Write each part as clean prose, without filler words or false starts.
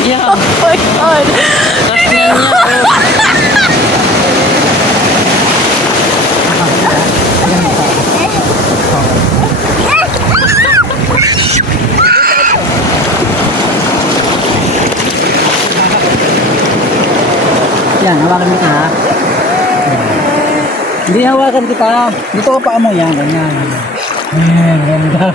Yeah. Oh my God. Kasnya niya. Yan, hawakan mo ha. Hindi hawakan kita. Dito ka pa mo yan, ganyan. Ganda.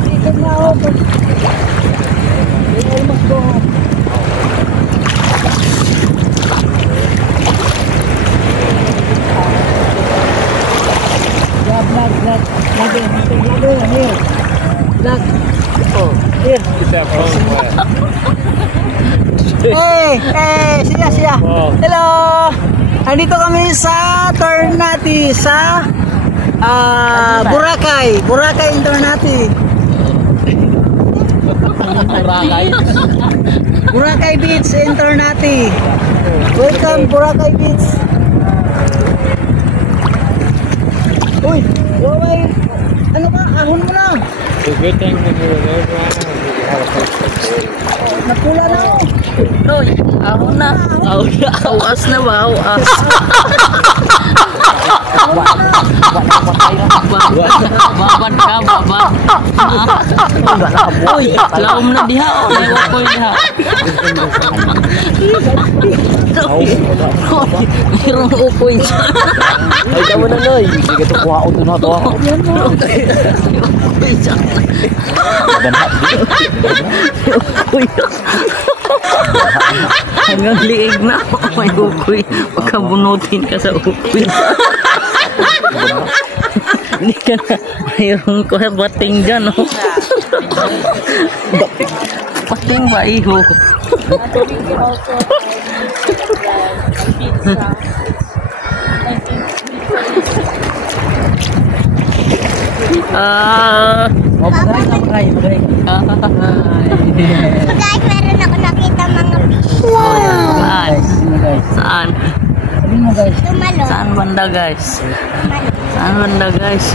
Ikan na ako. Almost go home. Yeah, vlog. Here. Vlog. Oh, here. Hey, siya. Wow. Hello. Andito kami sa Ternate sa Boracay Ternate. Boracay Beach in Ternate. Welcome Boracay Beach. Uy, waway. Ano ka? Ahon mo na. The good thing that we were there right now is that we had a place to stay. Nagpula na ako. Uy, ahon na. Awas na ba? Awas. Babad ka, babad. Uy, laom na diha. Lewa ko diha. Mayroong ukoy dyan. Ay, daw na noy. Hindi ka ito kuha ko ito na ito. Ukoy dyan. Ukoy. Hanggang liig na. May ukoy. Pagkabunutin ka sa ukoy. Hindi ka na. Mayroong ko bating dyan. Bating ba iho? Magaling. Guys, meron ako nakita mga fish. Saan? Sabihin mo guys. Tumalo. Saan banda guys? Saan banda guys?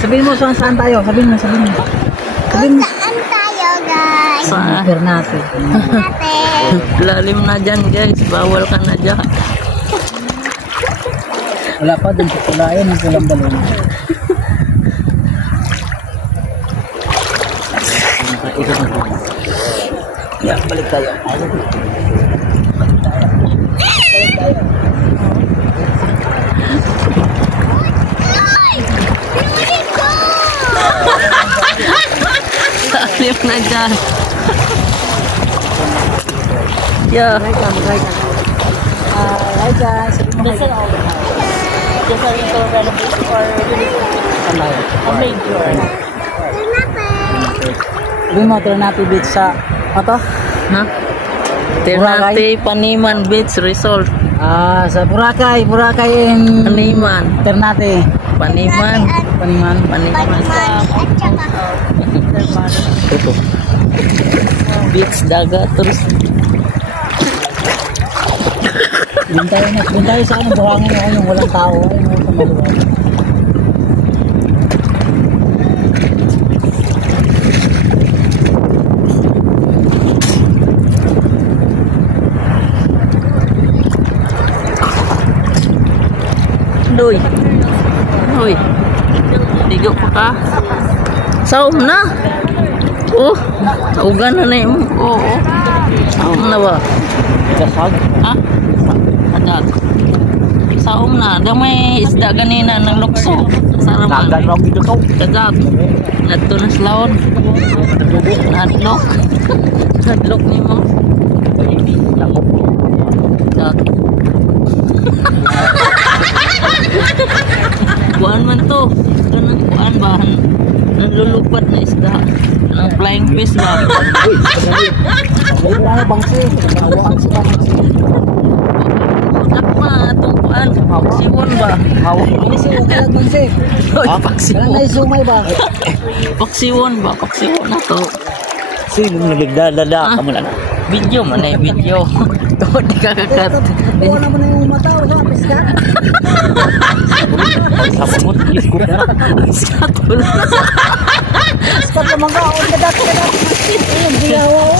Sabihin mo saan tayo. Sabihin mo. Kung saan tayo, guys? Saan? Ternate. Natin. Lalim na dyan guys. Bawal ka na dyan. Wala pa din sa pula yun. Ang pulang balon. Yeah, balik tayo. Lalim na dyan. Yeah. Hi guys. Sabihin mo hi. Just a little renovation or a major. Sabihin mo, Ternate Beach sa ato? Ha? Ternate Paniman Beach Resort. Sa Boracay in Paniman. Ternate. Paniman. Paniman. Paniman. At saka, Beach dagat terus. Doon tayo sa buhangin ako yung walang tao. Ayun sa maluwag. Doy. Hoy. Ligo pa ka. Saum na. Oh, ugan na na mo. Oo. Saum na ba? Kasag? Ha? Adag. Saum na. Daw may isda ganina ng lukso. Saraman. Nagan mo dito ko. Kagat. Nadto na slawon. Hadlok. Hadlok ni mo. Kagat. Kuan man to. Kanang kuan bahan. Nalulupat na isda. Ang flying fish ba? Uy, kadali. Wala na bangsi. Hawaan sa bangsi. Apa itong kuan? Paksiwon ba? Bangsi, okay lang bangsi. Oy, Walang paksiwon. naisumay ba? Paksiwon ba? Paksiwon na to. Sino nagdadada ka mo na? Video man eh, video. To, di ka kakat. Buwan naman na yung mata. Wala, piska. Pagsamot, iskot na. Skatol. Piska naman ka. O, dadat. Ayun, biyawa o.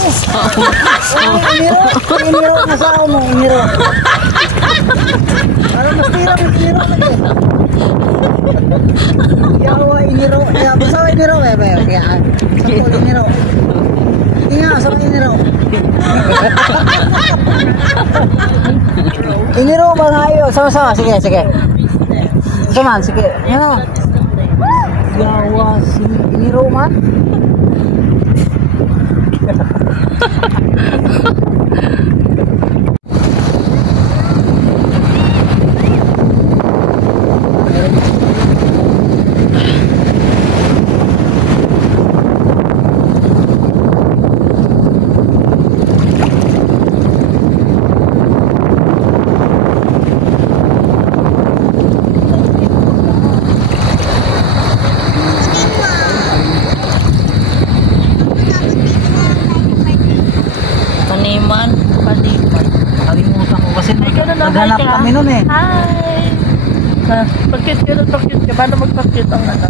Iniro na sa ako mo. Iniro. Parang mas tira mo iniro. Biyawa, iniro. Basta iniro. Kaya, sakto iniro. Inga, sa iniro. Iniro ba nga iyo? Sama-sama. Sige, sige. Saman, sige. Yan. Yawa si iniro man. Paniman. Kalimutan ko kasi ganun na, naghanap hi ka. kami nun eh. Hi! Pagkit ka na, pagkit ka. Paano magpakit ang ano?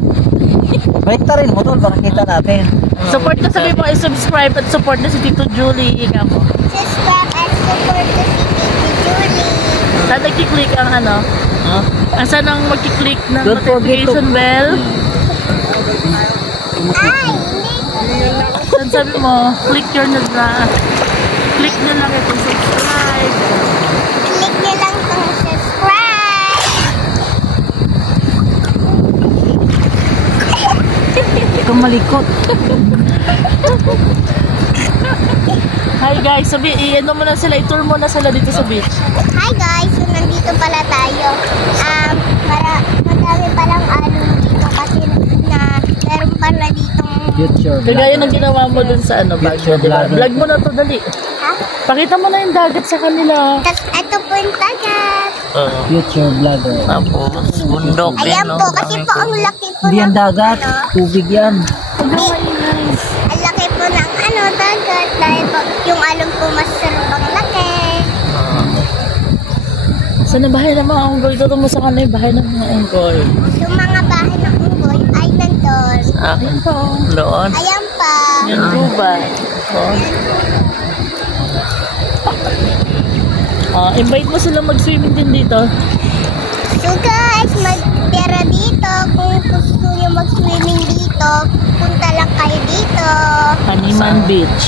Balik ta rin mo tol para kita natin. Support ka, sabi mo, i-subscribe at support na si Tito Julie. Ika mo. Subscribe and support to si Titi Julie. Saan nagkiklik ang ano? Saan ang magkiklik ng Don't forget to- notification bell? Ay, hindi. Saan sabi mo, click nyo lang itong subscribe. Click nyo lang itong subscribe. Ikaw malikot. Hi guys, sabi, i-ano mo na sila, i-tour mo na sila dito sa beach. Hi guys, so nandito pala tayo. Madami palang alon dito kasi na meron pala ditong Future Kagaya ng ginawa mo dun sa ano, Baguio, di ba? Vlog mo na to, dali. ha? Pakita mo na yung dagat sa kanila. Tapos ito po yung dagat. Future vlogger. Tapos, bundok din, Ayan no? po, kasi po ang laki po Hindi yan ng dagat, ano, tubig yan. ang laki po ng ano, dagat. Dahil po, yung alon po mas ang laki. Saan ang bahay ng mga unggoy? Dito mo sa kanila yung bahay ng mga unggoy. Yung mga bahay ng unggoy ay nandun. Akin to. Doon. Ayan pa. Yan po ba? Invite mo sila mag-swimming din dito. So guys, magtira dito. Kung gusto nyo mag-swimming dito, punta lang kayo dito. Paniman Beach.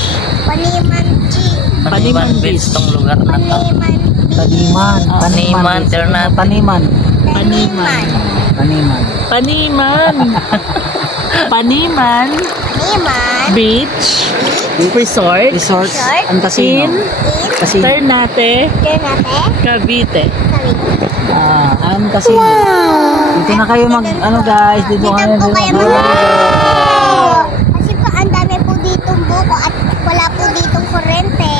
Paniman Beach tong lugar na to. Paniman Beach. Taniman. Taniman, Ternate. Taniman. Paniman. Taniman. Paniman. Paniman Paniman. Beach Resort. Resort. Resort. Ang casino. In Casino. Ternate, Ternate. Cavite. Ang casino. Dito na kayo mag, ano guys, dito Dito kayo. po kayo mag- mag- Kasi po ang dami po ditong buko at wala po ditong kurente.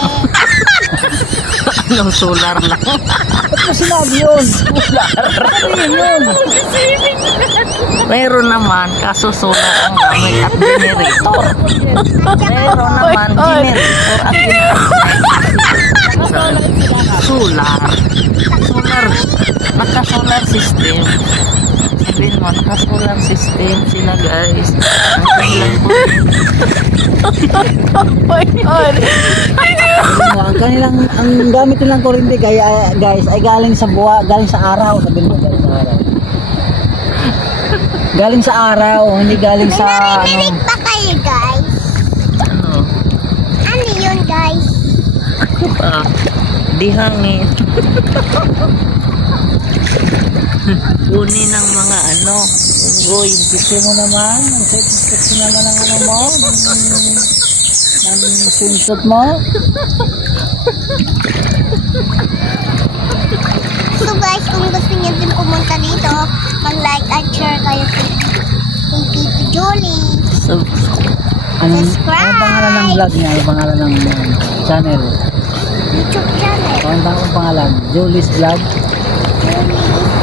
Anong solar lang? Ba't mo sinabi yun? Ano yun? Meron naman, kaso solar ang gamit at generator. Meron naman, generator at solar. Naka-solar system. Sabihin mo, naka-solar system sila guys. Ang kanilang, ang gamit nilang kurente kaya guys ay galing sa galing sa araw, sabihin mo galing sa araw. Galing sa araw, hindi galing May sa naririnig ba kayo guys? Ano? Ano yun guys? Di hangin. Kunin ng mga ano, unggoy. gusto mo naman, ang set naman ang ano mo, ang swimsuit mo. So guys, kung gusto niyo din pumunta dito, mag-like at share kayo kay Tito Julie. Anong Subscribe! pangalan ng vlog niya? Anong pangalan ng channel? YouTube channel. Anong pangalan? Julie's Vlog? Julie's Vlog.